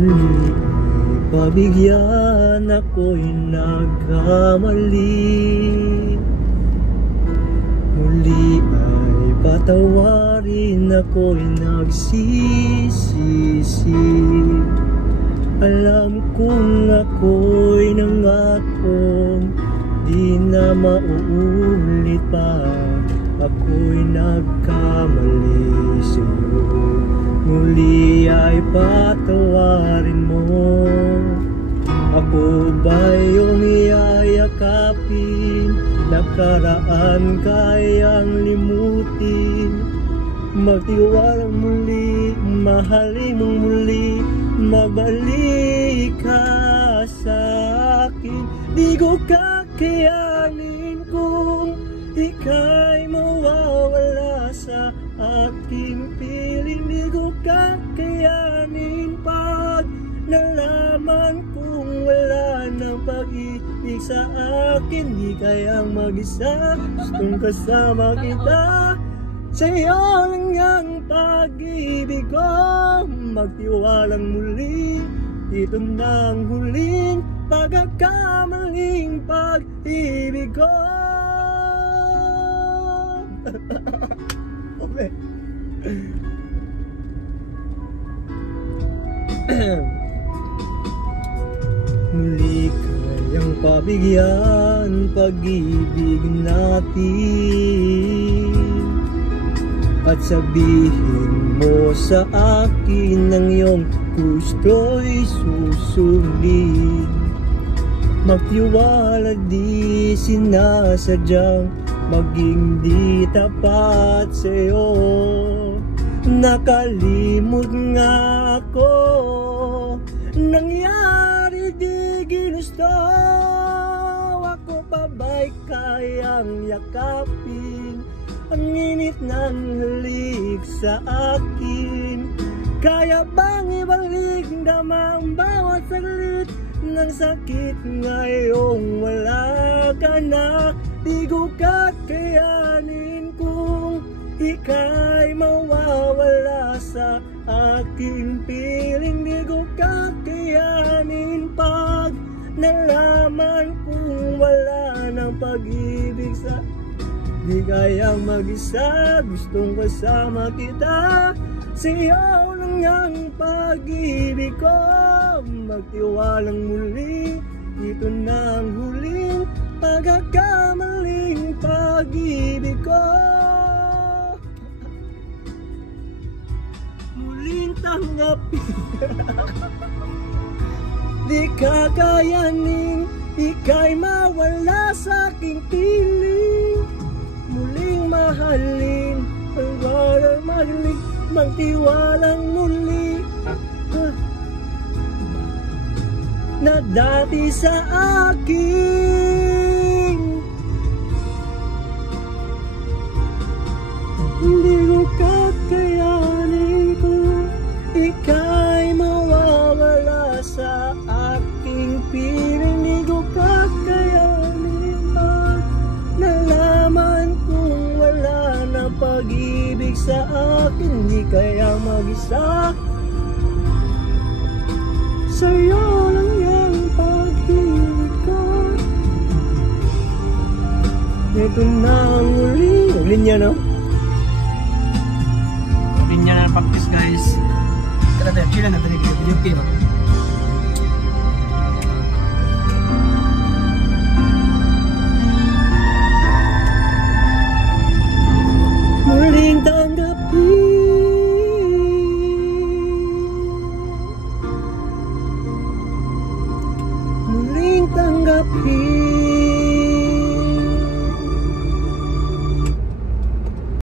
Muli pabigyan ako'y nagkamali. Muli ay patawarin ako'y nagsisisi. Alam kong ako'y nangakong di na mauulit pa. Ako'y nagkamali sa'yo. Muli ay patawarin mo. Ako ba iyong iyayakapin? Nakaraan kayang limutin. Magtiwalang muli, mahalin mong muli. Mabalik ka sa akin. Di ko kakayanin kung ika'y mawawala sa aking piling. Di ko kakayanin pag nalaman kong wala ng pag-ibig sa akin. Di kayang mag-isa, gustong kasama kita. Sa'yo lang ang pag-ibig ko. Magtiwalang muli, ito na ang huling pagkakamaling pag-ibig ko. Okay. Muli kayang pabigyan pag-ibig natin. At sabihin mo sa akin ang iyong gusto'y susundin. Magtiwala di sinasadyang maging di tapat sa'yo. Nakalimot nga ako, nangyari di ginusto. Ako pa ba'y kayang yakapin ang init ng halik sa akin? Kaya bang ibalik damang bawat saglit ng sakit ngayong wala ka na? Di ko kakayanin kung ika'y mawawala sa aking piling. Di ko kakayanin pag nalaman kung wala ng pag-ibig sa. Di kayang mag-isa, gustong kasama kita. Sa'yo lang ang pag-ibig ko. Magtiwalang muli, ito na ang huling pagkakamaling pag-ibig ko. Muling tanggapin. Di kakayanin, ika'y mawala sa aking piling. Muling mahalin, pagwalang mahalin, magtiwalang muli. Na dati sa akin, hindi ko kakayanin kung ika'y mawawala sa aking piling. Hindi ko kakayanin pag nalaman kung wala ng pag-ibig sa akin. Di kaya mag-isa, sa'yo lang yung pag-ibig ko. Ito na ang uli. Linya no? Linya na practice guys. Kaya tayo, chila na tayo. Video okay ba? Muling tanggapin, muling tanggapin